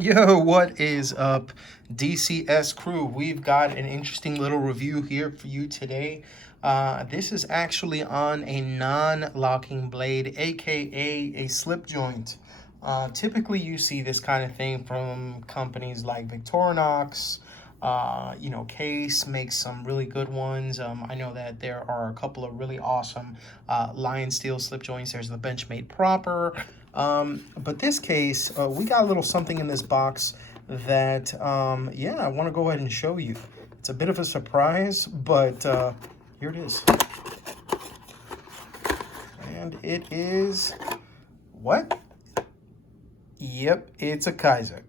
Yo, what is up, DCS crew? We've got an interesting little review here for you today. This is actually on a non-locking blade, aka a slip joint. Typically, you see this kind of thing from companies like Victorinox. Case makes some really good ones. I know that there are a couple of really awesome Lion Steel slip joints. There's the Benchmade Proper. But this case, we got a little something in this box that, I want to go ahead and show you. It's a bit of a surprise, but here it is. And it is, what? Yep, it's a Kizer.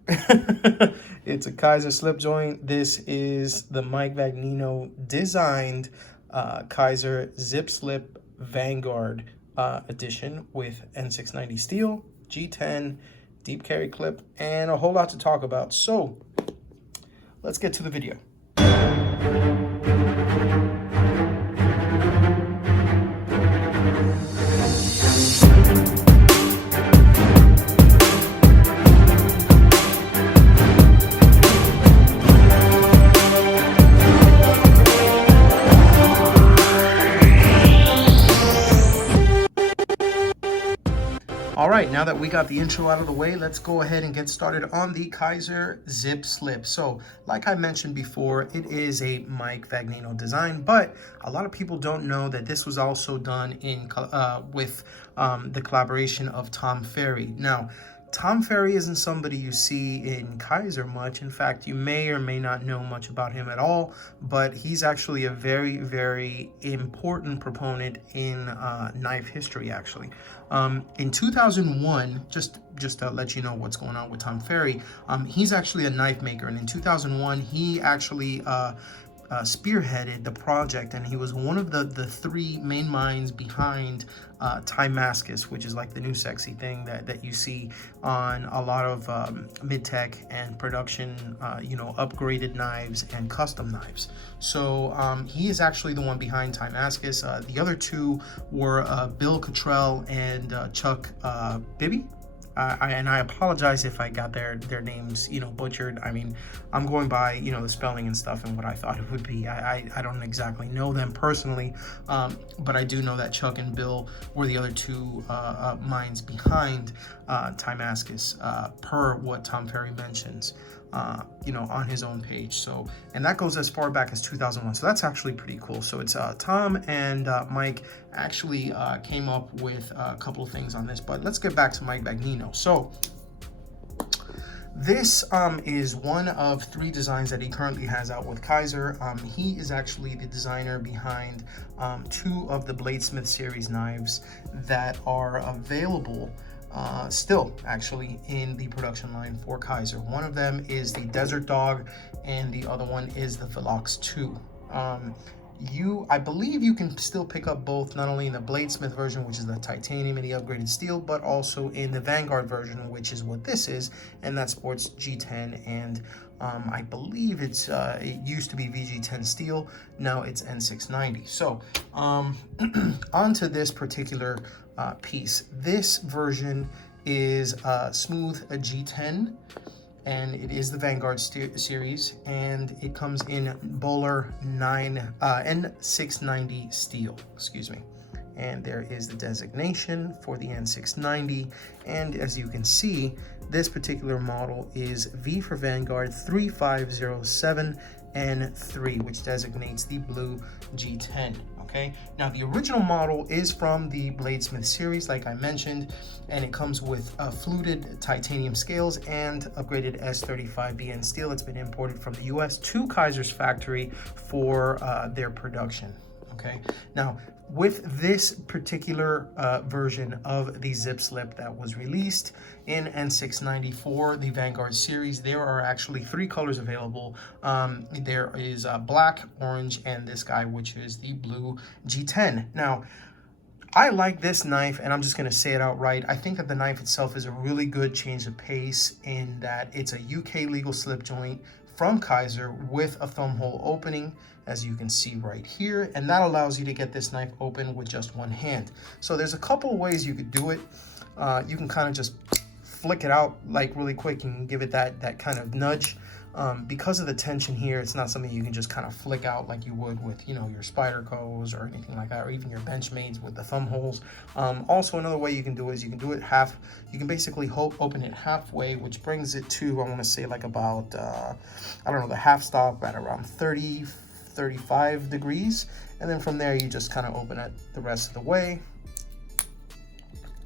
It's a Kizer slip joint. This is the Mike Vagnino designed Kizer ZipSlip Vanguard edition with N690 steel, G10, deep carry clip, and a whole lot to talk about. So let's get to the video. All right, now that we got the intro out of the way, let's go ahead and get started on the Kizer ZipSlip. So, like I mentioned before, it is a Mike Vagnino design, but a lot of people don't know that this was also done in with the collaboration of Tom Ferry. Now, Tom Ferry isn't somebody you see in Kizer much. In fact, you may or may not know much about him at all, but he's actually a very, very important proponent in knife history, actually. In 2001, just to let you know what's going on with Tom Ferry, he's actually a knife maker, and in 2001, he actually spearheaded the project, and he was one of the three main minds behind Timascus, which is like the new sexy thing that you see on a lot of mid-tech and production, upgraded knives and custom knives. So he is actually the one behind Timascus. The other two were Bill Cottrell and Chuck Bibby. I apologize if I got their names, butchered. I mean, I'm going by, the spelling and stuff and what I thought it would be. I don't exactly know them personally, but I do know that Chuck and Bill were the other two minds behind Timascus, per what Tom Ferry mentions, on his own page. So, and that goes as far back as 2001. So that's actually pretty cool. So it's Tom and Mike actually came up with a couple of things on this, but let's get back to Mike Vagnino. So this is one of three designs that he currently has out with Kizer. He is actually the designer behind two of the Bladesmith series knives that are available still actually in the production line for Kizer. One of them is the Desert Dog and the other one is the Velox 2. I believe you can still pick up both, not only in the Bladesmith version, which is the titanium and the upgraded steel, but also in the Vanguard version, which is what this is, and that sports G10 and I believe it used to be VG10 steel, now it's N690. So onto this particular piece. This version is smooth a G10, and it is the Vanguard series, and it comes in Bowler N690 steel, excuse me. And there is the designation for the N690, and as you can see, this particular model is V for Vanguard 3507N3, which designates the blue G10. Okay, now the original model is from the Bladesmith series, like I mentioned, and it comes with fluted titanium scales and upgraded S35BN steel. It's been imported from the US to Kizer's factory for their production. Okay, now with this particular version of the ZipSlip that was released in N690 for the Vanguard series, there are actually three colors available. There is black, orange, and this guy, which is the blue G10. Now, I like this knife, and I'm just going to say it outright. I think that the knife itself is a really good change of pace in that it's a UK legal slip joint from Kizer with a thumb hole opening, as you can see right here, and that allows you to get this knife open with just one hand. So there's a couple of ways you could do it. You can kind of just flick it out like really quick and give it that kind of nudge. Because of the tension here, it's not something you can just kind of flick out like you would with, you know, your Spydercos or anything like that, or even your Benchmates with the thumb holes. Also, another way you can do is you can do it you can basically open it halfway, which brings it to, I want to say like about, I don't know, the half stop at around 35 degrees. And then from there, you just kind of open it the rest of the way.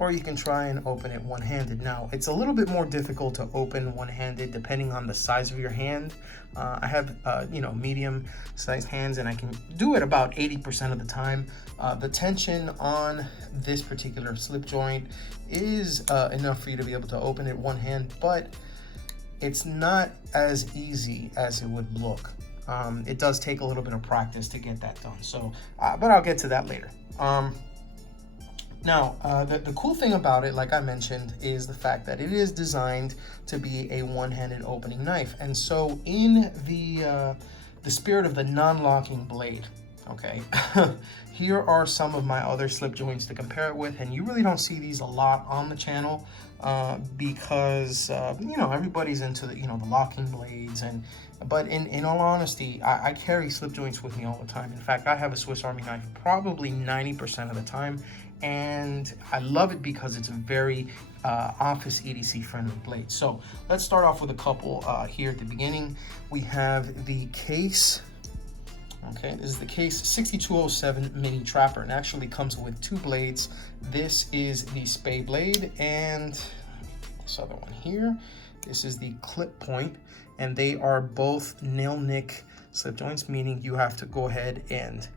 Or you can try and open it one-handed. Now, it's a little bit more difficult to open one-handed depending on the size of your hand. I have, you know, medium-sized hands, and I can do it about 80% of the time. The tension on this particular slip joint is enough for you to be able to open it one hand, but it's not as easy as it would look. It does take a little bit of practice to get that done. So, but I'll get to that later. Now, the cool thing about it, like I mentioned, is the fact that it is designed to be a one-handed opening knife. And so in the spirit of the non-locking blade, okay, here are some of my other slip joints to compare it with. And you really don't see these a lot on the channel because, you know, everybody's into the, you know, the locking blades. But in all honesty, I carry slip joints with me all the time. In fact, I have a Swiss Army knife probably 90% of the time. And I love it because it's a very office EDC friendly blade. So let's start off with a couple here at the beginning. We have the Case. Okay, this is the Case 6207 Mini Trapper, and actually comes with two blades. This is the Spay blade, and this other one here. This is the clip point, and they are both nail nick slip joints, meaning you have to go ahead and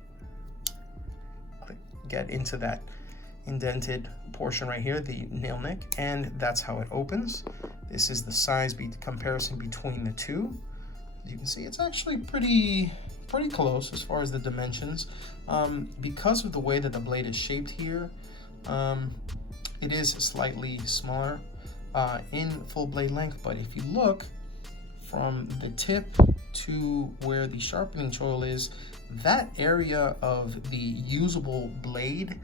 get into that indented portion right here, the nail nick, and that's how it opens. This is the size comparison between the two. As you can see, it's actually pretty close as far as the dimensions. Because of the way that the blade is shaped here, it is slightly smaller in full blade length, but if you look from the tip to where the sharpening choil is, that area of the usable blade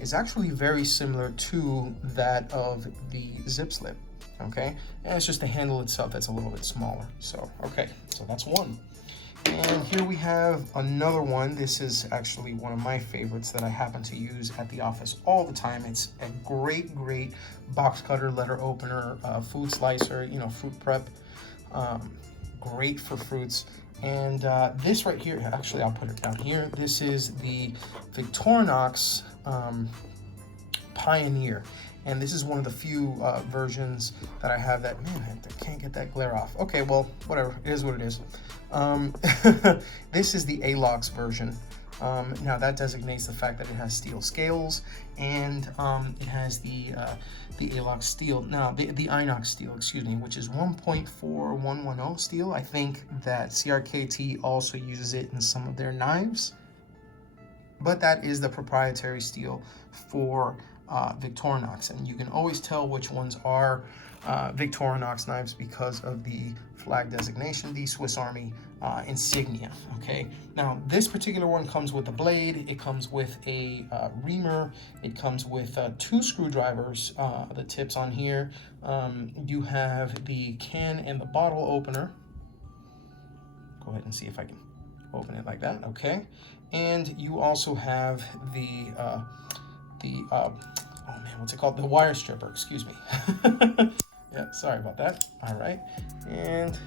is actually very similar to that of the ZipSlip, okay? And it's just the handle itself that's a little bit smaller. So, okay, so that's one. And here we have another one. This is actually one of my favorites that I happen to use at the office all the time. It's a great box cutter, letter opener, food slicer, you know, fruit prep, great for fruits. And this right here, actually I'll put it down here. This is the Victorinox Pioneer, and this is one of the few versions that I have that, man, I can't get that glare off. Okay, well, whatever, it is what it is. This is the ALOX version. Now that designates the fact that it has steel scales, and it has the ALOX steel. Now the Inox steel, excuse me, which is 1.4110 steel. I think that CRKT also uses it in some of their knives, but that is the proprietary steel for Victorinox, and you can always tell which ones are Victorinox knives because of the flag designation, the Swiss Army insignia. Okay, now this particular one comes with a blade, it comes with a reamer, it comes with two screwdrivers, the tips on here. You have the can and the bottle opener. Go ahead and see if I can open it like that. Okay, and you also have the oh man, what's it called? The wire stripper, excuse me. Yeah, sorry about that. All right, and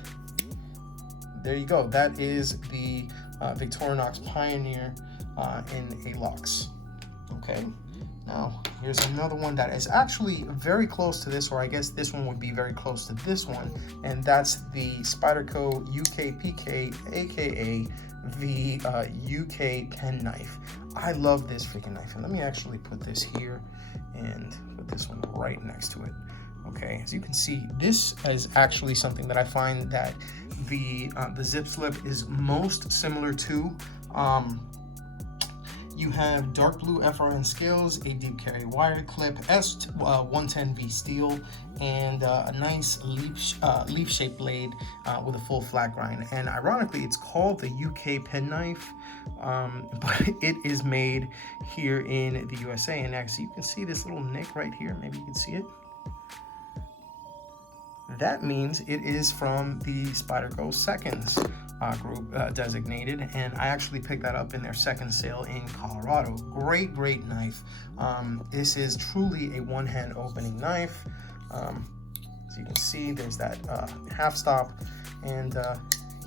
there you go. That is the Victorinox Pioneer in ALOX. Okay, now here's another one that is actually very close to this, or I guess this one would be very close to this one, and that's the Spyderco UKPK, aka the UK pen knife. I love this freaking knife, and let me actually put this here and put this one right next to it. Okay, as you can see, this is actually something that I find that the ZipSlip is most similar to. You have dark blue FRN scales, a deep carry wire clip, S110V steel, and a nice leaf-shaped blade with a full flat grind. And ironically, it's called the UK pen knife, but it is made here in the USA. And as you can see this little nick right here, maybe you can see it. that means it is from the Spyderco Seconds group designated, and I actually picked that up in their second sale in Colorado. Great knife. This is truly a one-hand opening knife. As you can see, there's that half stop, and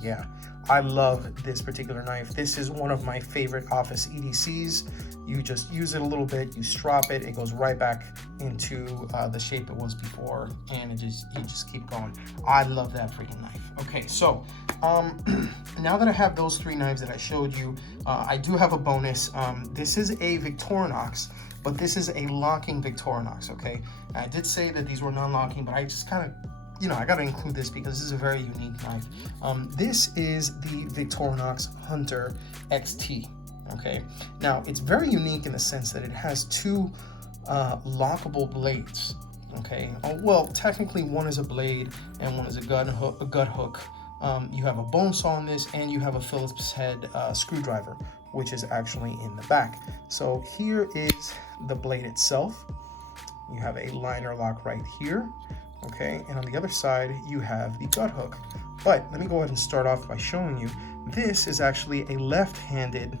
yeah, I love this particular knife. This is one of my favorite office EDCs. You just use it a little bit, you strop it, it goes right back into the shape it was before, and you just keep going. I love that freaking knife. Okay, so now that I have those 3 knives that I showed you, I do have a bonus. This is a Victorinox, but this is a locking Victorinox, okay? I did say that these were non-locking, but I just kind of, I got to include this because this is a very unique knife. This is the Victorinox Hunter XT. Okay, now it's very unique in the sense that it has 2 lockable blades. Okay, well, technically one is a blade and one is a gut hook. You have a bone saw on this, and you have a Phillips head screwdriver, which is actually in the back. So here is the blade itself. You have a liner lock right here. Okay, and on the other side you have the gut hook. But let me go ahead and start off by showing you, this is actually a left-handed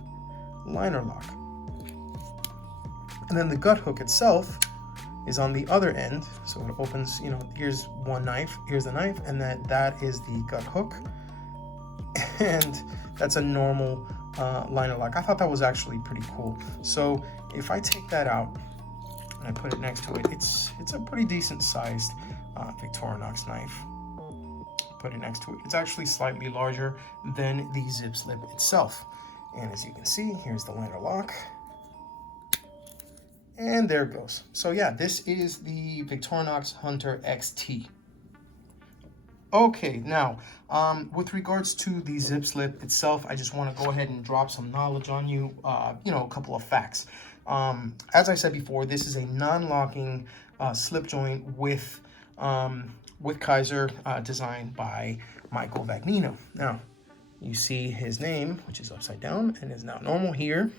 liner lock, and then the gut hook itself is on the other end, so it opens, here's one knife, here's the knife, and that is the gut hook, and that's a normal liner lock. I thought that was actually pretty cool. So if I take that out and I put it next to it, it's a pretty decent sized Victorinox knife. Put it next to it, it's actually slightly larger than the ZipSlip itself. And as you can see, here's the liner lock. And there it goes. So yeah, this is the Victorinox Hunter XT. Okay, now, with regards to the ZipSlip itself, I just want to go ahead and drop some knowledge on you, a couple of facts. As I said before, this is a non-locking slip joint with Kizer, designed by Michael Vagnino. Now, you see his name, which is upside down and is now normal here.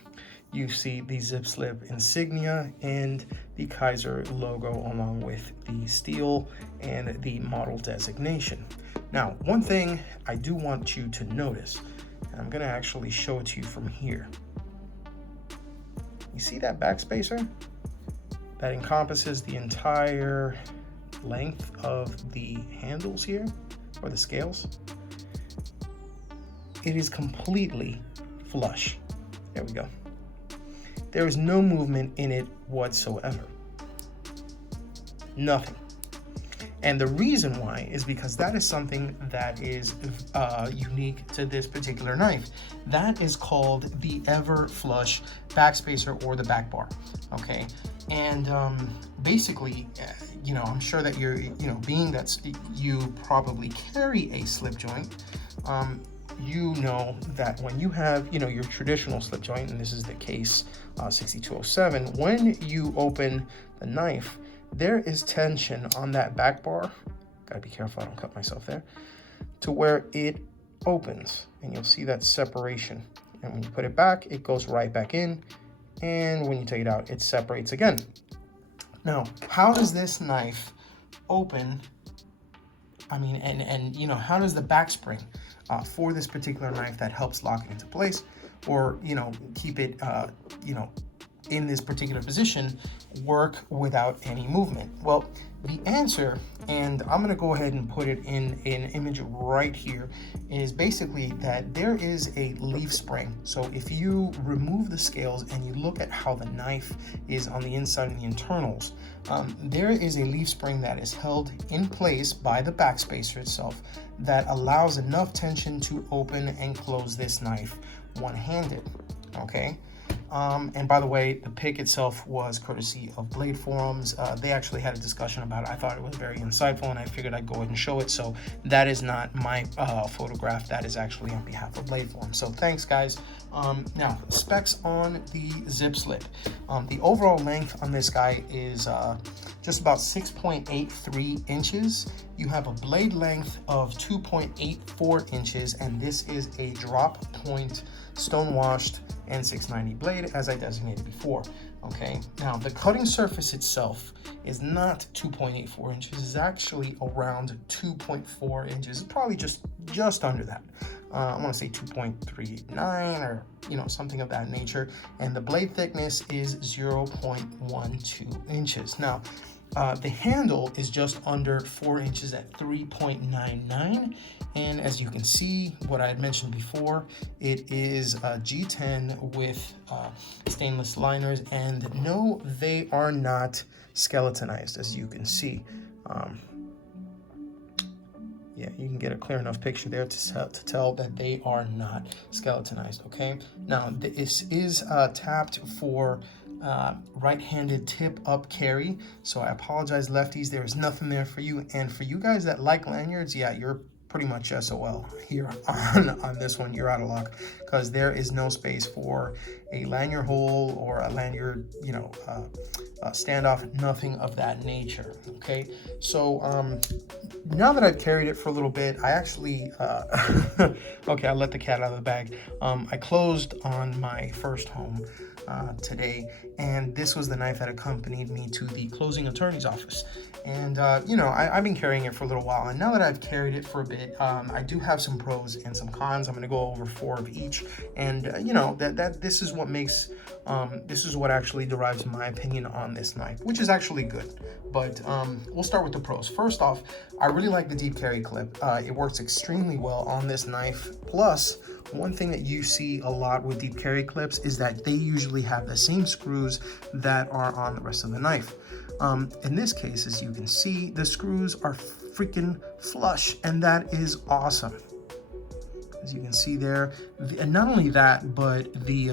You see the ZipSlip insignia and the Kizer logo along with the steel and the model designation. Now, one thing I do want you to notice, and I'm gonna actually show it to you from here. You see that backspacer? That encompasses the entire length of the handles here, or the scales. It is completely flush. There we go. There is no movement in it whatsoever. Nothing. And the reason why is because that is something that is unique to this particular knife. That is called the EverFlush backspacer, or the back bar. Okay, and basically, I'm sure that you're, being that you probably carry a slip joint, you know that when you have, your traditional slip joint, and this is the case 6207, when you open the knife, there is tension on that back bar. Gotta be careful I don't cut myself there, to where it opens, and you'll see that separation. And when you put it back, it goes right back in, and when you take it out, it separates again. Now, how does this knife open? I mean, and how does the back spring for this particular knife that helps lock it into place, or keep it in this particular position, work without any movement? Well, the answer, and I'm gonna go ahead and put it in an image right here, is basically that there is a leaf spring. So if you remove the scales and you look at how the knife is on the inside and the internals, there is a leaf spring that is held in place by the backspacer itself that allows enough tension to open and close this knife one-handed, okay? And by the way, the pic itself was courtesy of Blade Forums. They actually had a discussion about it. I thought it was very insightful, and I figured I'd go ahead and show it. So that is not my photograph. That is actually on behalf of Blade Forums. So thanks, guys. Now, specs on the ZipSlip. The overall length on this guy is just about 6.83 inches. You have a blade length of 2.84 inches, and this is a drop point stone-washed N690 blade, as I designated before. Okay, now the cutting surface itself is not 2.84 inches, it's actually around 2.4 inches, probably just under that. I want to say 2.39 or something of that nature, and the blade thickness is 0.12 inches. Now the handle is just under 4 inches at 3.99, and as you can see, what I had mentioned before, it is a G10 with stainless liners, and no, they are not skeletonized, as you can see. Yeah, you can get a clear enough picture there to tell that they are not skeletonized, okay? Now, this is tapped for right-handed tip-up carry, so I apologize, lefties, there is nothing there for you. And for you guys that like lanyards, yeah, you're pretty much SOL here on this one. You're out of luck, because there is no space for a lanyard hole or a lanyard, standoff, nothing of that nature. Okay, so now that I've carried it for a little bit, I actually okay, I let the cat out of the bag. I closed on my first home today, and this was the knife that accompanied me to the closing attorney's office. And I've been carrying it for a little while, and now that I've carried it for a bit, I do have some pros and some cons. I'm going to go over 4 of each, and this is what makes this is what actually derives my opinion on this knife, which is actually good. But we'll start with the pros. First off, I really like the deep carry clip. It works extremely well on this knife. Plus, one thing that you see a lot with deep carry clips is that they usually have the same screws that are on the rest of the knife. In this case, as you can see, the screws are freaking flush, and that is awesome. As you can see there, and not only that, but the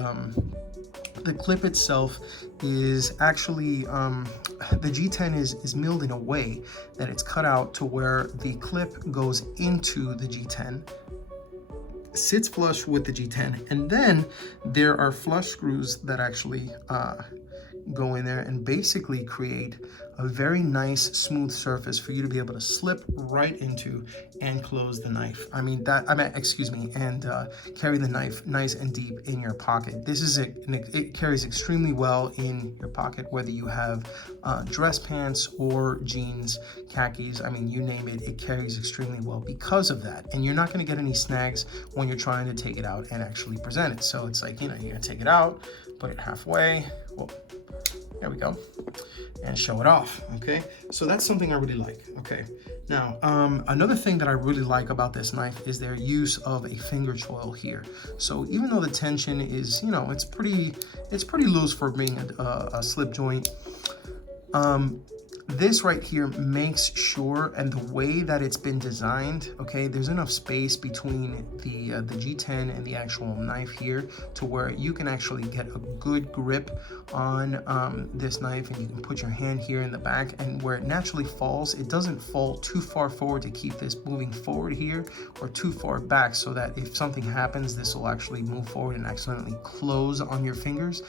clip itself is actually, the G10 is milled in a way that it's cut out to where the clip goes into the G10, sits flush with the G10, and then there are flush screws that actually go in there and basically create a very nice smooth surface for you to be able to slip right into and close the knife. And carry the knife nice and deep in your pocket. This is it carries extremely well in your pocket, whether you have dress pants or jeans, khakis, you name it, it carries extremely well because of that. And you're not going to get any snags when you're trying to take it out and actually present it. So it's like, you're going to take it out, put it halfway, well, there we go, and show it off. Okay, so that's something I really like. Okay, now another thing that I really like about this knife is their use of a finger choil here. So even though the tension is, it's pretty loose for being a slip joint, this right here makes sure, and the way that it's been designed, okay, there's enough space between the G10 and the actual knife here to where you can actually get a good grip on this knife, and you can put your hand here in the back, and where it naturally falls, it doesn't fall too far forward to keep this moving forward here, or too far back, so that if something happens, this will actually move forward and accidentally close on your fingers.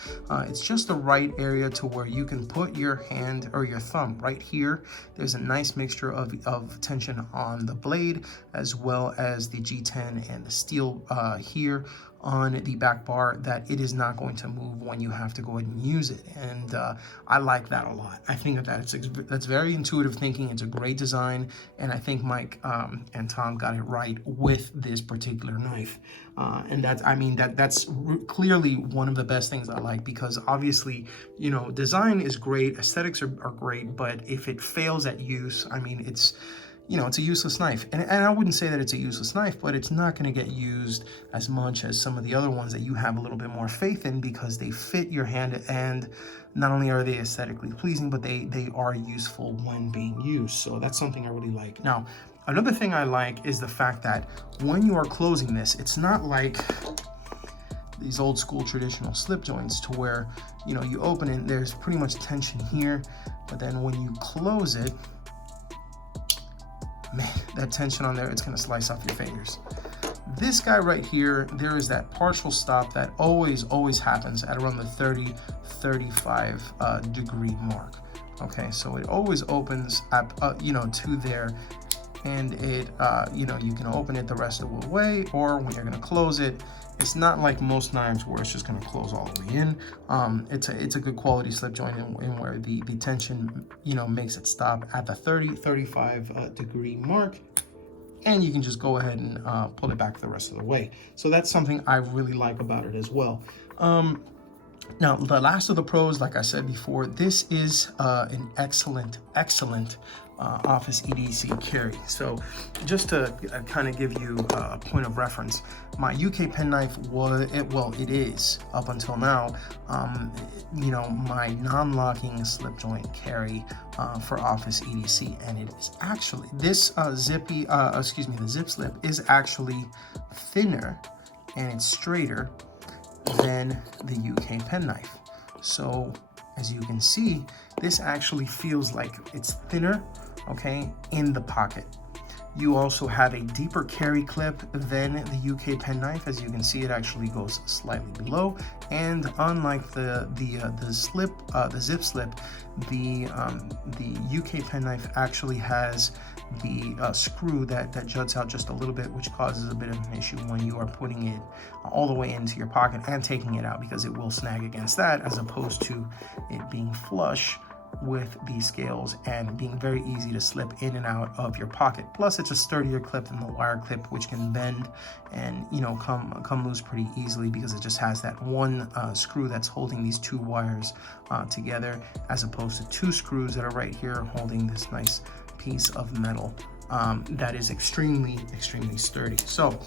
It's just the right area to where you can put your hand or your thumb right here. There's a nice mixture of tension on the blade, as well as the G10 and the steel here on the back bar, that it is not going to move when you have to go ahead and use it. And I like that a lot. I think that's very intuitive thinking. It's a great design, and I think Mike and Tom got it right with this particular knife. And that's clearly one of the best things I like, because obviously, design is great, aesthetics are great, but if it fails at use, it's a useless knife. And I wouldn't say that it's a useless knife, but it's not going to get used as much as some of the other ones that you have a little bit more faith in, because they fit your hand, and not only are they aesthetically pleasing, but they are useful when being used. So that's something I really like. Now, another thing I like is the fact that when you are closing this, it's not like these old school traditional slip joints to where, you open it, there's pretty much tension here, but then when you close it, man, that tension on there, it's going to slice off your fingers. This guy right here, there is that partial stop that always happens at around the 30-35 degree mark. Okay, so it always opens up, to there. and it, you know, you can open it the rest of the way, or when you're gonna close it, it's not like most knives where it's just gonna close all the way in. It's a good quality slip joint in where the tension, you know, makes it stop at the 35 degree mark, and you can just go ahead and pull it back the rest of the way. So that's something I really like about it as well. Now, the last of the pros, like I said before, this is an excellent office EDC carry. So just to kind of give you a point of reference, my UK penknife it is up until now, you know, my non-locking slip joint carry for office EDC, and it is actually this the ZipSlip is actually thinner and it's straighter than the UK penknife. So as you can see, this actually feels like it's thinner, okay, in the pocket. You also have a deeper carry clip than the UK penknife. As you can see, it actually goes slightly below, and unlike the ZipSlip, the UK penknife actually has the screw that juts out just a little bit, which causes a bit of an issue when you are putting it all the way into your pocket and taking it out, because it will snag against that, as opposed to it being flush with these scales and being very easy to slip in and out of your pocket. Plus, it's a sturdier clip than the wire clip, which can bend and, you know, come loose pretty easily, because it just has that one screw that's holding these two wires together, as opposed to two screws that are right here holding this nice piece of metal that is extremely sturdy. So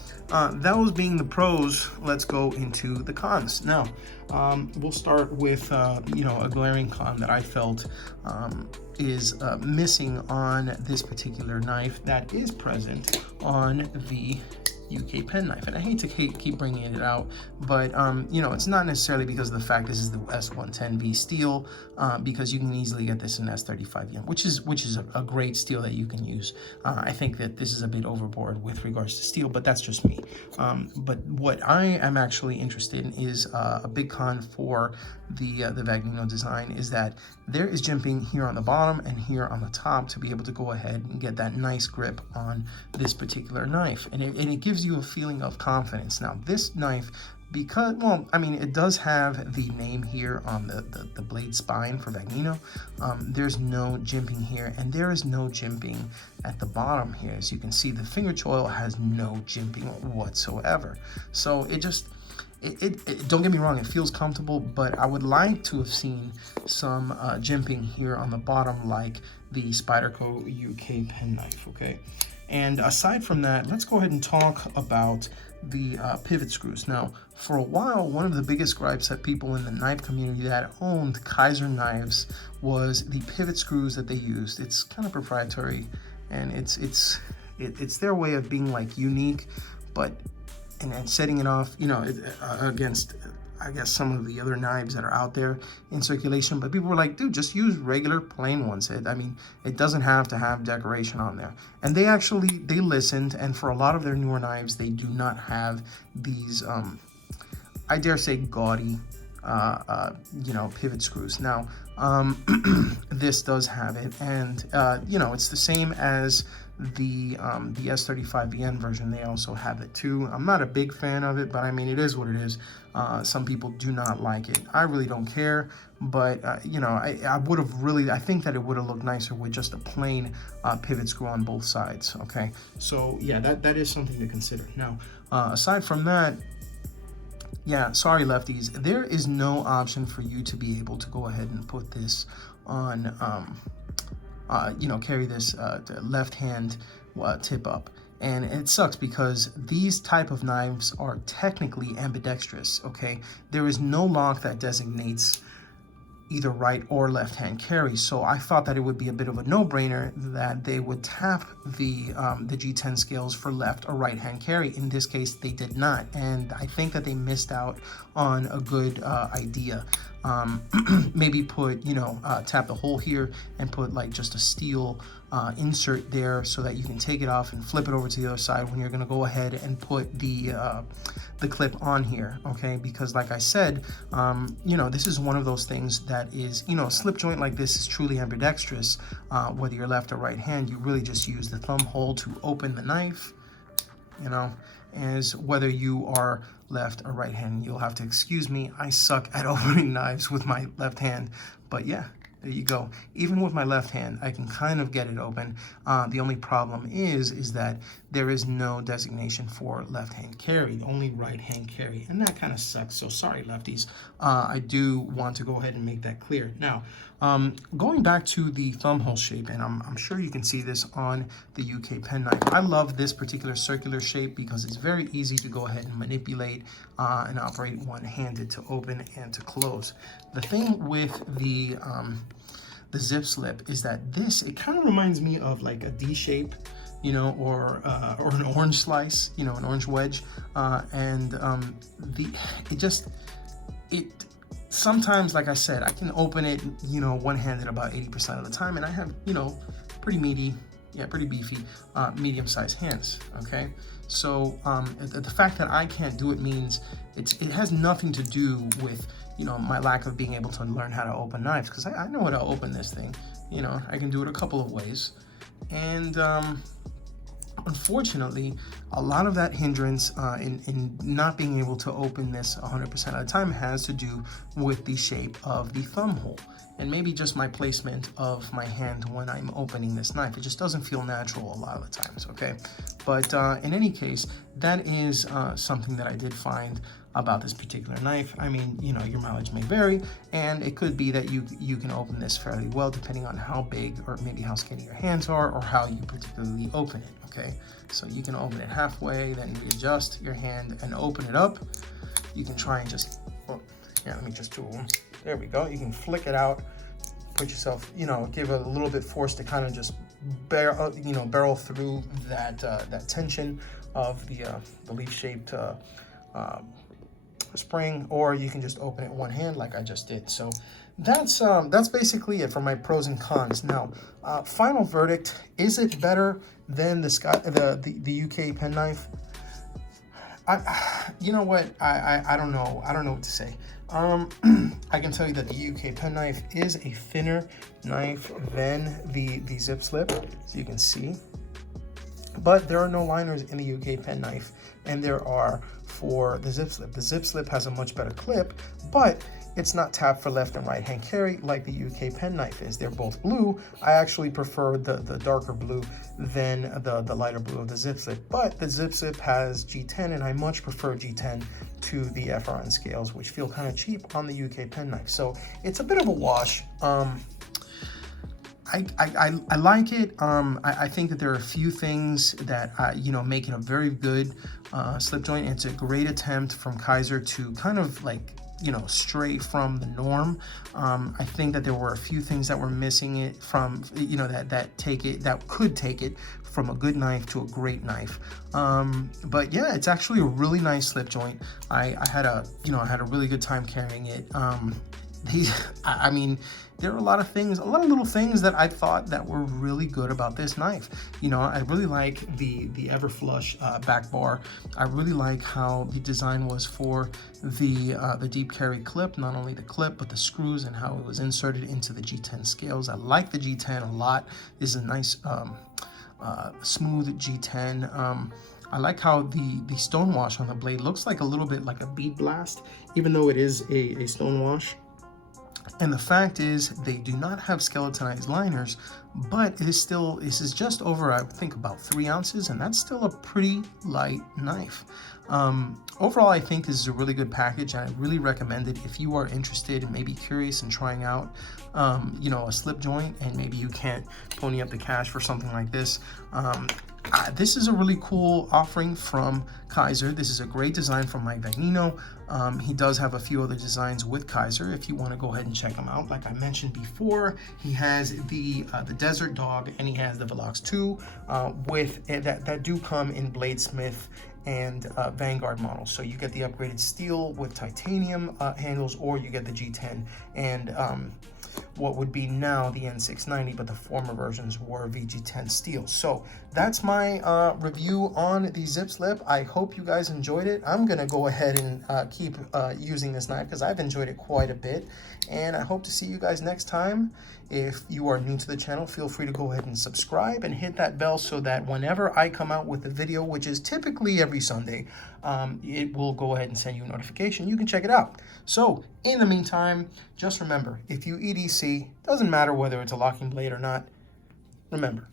those being the pros, let's go into the cons. Now we'll start with you know, a glaring con that I felt is missing on this particular knife that is present on the UK penknife. And I hate to keep bringing it out, but you know, it's not necessarily because of the fact this is the S110V steel, because you can easily get this in S35M, which is a great steel that you can use. I think that this is a bit overboard with regards to steel, but that's just me. But what I am actually interested in is a big con for the Vagnino design is that there is jimping here on the bottom and here on the top to be able to go ahead and get that nice grip on this particular knife, and it gives you a feeling of confidence. Now this knife, because, well, I mean, it does have the name here on the blade spine for Vagnino. There's no jimping here, and there is no jimping at the bottom here. As you can see, the finger choil has no jimping whatsoever. So it just, don't get me wrong, it feels comfortable, but I would like to have seen some jimping here on the bottom, like the Spyderco UK penknife, okay? And aside from that, let's go ahead and talk about the pivot screws. Now, for a while, one of the biggest gripes that people in the knife community that owned Kizer knives was the pivot screws that they used. It's kind of proprietary, and it's their way of being like unique, but and setting it off, you know, against, I guess, some of the other knives that are out there in circulation. But people were like, dude, just use regular plain ones. I mean, it doesn't have to have decoration on there. And they listened, and for a lot of their newer knives, they do not have these, I dare say, gaudy, you know, pivot screws. Now, this does have it, and you know, it's the same as the S35VN version. They also have it too. I'm not a big fan of it, but I mean, it is what it is. Some people do not like it. I really don't care, but you know, I think that it would have looked nicer with just a plain pivot screw on both sides. Okay, so yeah, that is something to consider. Now, aside from that, yeah, sorry lefties, there is no option for you to be able to go ahead and put this on you know, carry this left hand tip up. And it sucks because these type of knives are technically ambidextrous, okay? There is no lock that designates either right or left hand carry. So I thought that it would be a bit of a no-brainer that they would tap the G10 scales for left or right hand carry. In this case, they did not. And I think that they missed out on a good idea. maybe put, tap the hole here and put like just a steel insert there so that you can take it off and flip it over to the other side when you're going to go ahead and put the clip on here, okay? Because like I said, this is one of those things that is, a slip joint like this is truly ambidextrous. Whether you're left or right hand, you really just use the thumb hole to open the knife, as whether you are left or right hand. You'll have to excuse me, I suck at opening knives with my left hand, but yeah, there you go. Even with my left hand, I can kind of get it open. The only problem is that there is no designation for left hand carry, only right hand carry, and that kind of sucks. So sorry, lefties. I do want to go ahead and make that clear. Now, going back to the thumb hole shape, and I'm sure you can see this on the UK pen knife. I love this particular circular shape because it's very easy to go ahead and manipulate and operate one-handed to open and to close. The thing with the ZipSlip is that it kind of reminds me of like a D shape, or an orange slice, an orange wedge, sometimes, like I said, I can open it, one-handed about 80% of the time, and I have, pretty beefy, medium-sized hands, okay? So the fact that I can't do it means it has nothing to do with, my lack of being able to learn how to open knives, because I know how to open this thing, I can do it a couple of ways. And unfortunately, a lot of that hindrance in not being able to open this 100% of the time has to do with the shape of the thumb hole, and maybe just my placement of my hand when I'm opening this knife. It just doesn't feel natural a lot of the times, okay? But in any case, that is something that I did find about this particular knife. I mean, your mileage may vary, and it could be that you can open this fairly well depending on how big or maybe how skinny your hands are or how you particularly open it, okay? So you can open it halfway, then readjust your hand and open it up. You can try and just, let me just do one. There we go. You can flick it out, put yourself, give it a little bit force to kind of just barrel through that tension of the leaf-shaped spring, or you can just open it one hand like I just did. So that's basically it for my pros and cons. Now, final verdict: is it better than the UK pen knife? You know what? I don't know. I don't know what to say. I can tell you that the UK pen knife is a thinner knife than the ZipSlip, so you can see. But there are no liners in the UK pen knife, and there are for the ZipSlip. The ZipSlip has a much better clip, but it's not tapped for left and right hand carry like the UK pen knife is. They're both blue. I actually prefer the darker blue than the lighter blue of the ZipSlip, but the ZipSlip has G10, and I much prefer G10 to the FRN scales, which feel kind of cheap on the UK pen knife. So it's a bit of a wash. I like it. I think that there are a few things that make it a very good slip joint. It's a great attempt from Kizer to kind of like stray from the norm. I think that there were a few things that were missing it from that could take it from a good knife to a great knife. But yeah, it's actually a really nice slip joint. I had a really good time carrying it. I mean, there are a lot of little things that I thought that were really good about this knife. I really like the EverFlush back bar. I really like how the design was for the deep carry clip, not only the clip, but the screws and how it was inserted into the G10 scales. I like the G10 a lot. This is a nice, smooth G10. I like how the stone wash on the blade looks like a little bit like a bead blast, even though it is a stone wash. And the fact is, they do not have skeletonized liners, but this is just over, I think, about 3 ounces, and that's still a pretty light knife. Overall, I think this is a really good package, and I really recommend it if you are interested and maybe curious in trying out, a slip joint, and maybe you can't pony up the cash for something like this. This is a really cool offering from Kizer. This is a great design from Mike Vagnino. He does have a few other designs with Kizer if you want to go ahead and check them out. Like I mentioned before, he has the Desert Dog and he has the Velox 2 with that do come in Bladesmith and Vanguard models. So you get the upgraded steel with titanium handles, or you get the G10 and what would be now the N690, but the former versions were VG10 steel. So that's my review on the ZipSlip. I hope you guys enjoyed it. I'm gonna go ahead and keep using this knife because I've enjoyed it quite a bit, and I hope to see you guys next time. If you are new to the channel, feel free to go ahead and subscribe and hit that bell so that whenever I come out with a video, which is typically every Sunday, it will go ahead and send you a notification. You can check it out. So in the meantime, just remember, if you EDC, doesn't matter whether it's a locking blade or not, remember,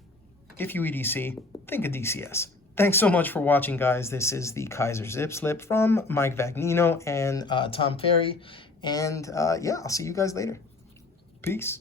if you EDC, think of DCS. Thanks so much for watching, guys. This is the Kizer ZipSlip from Mike Vagnino and Ferry. And yeah, I'll see you guys later. Peace.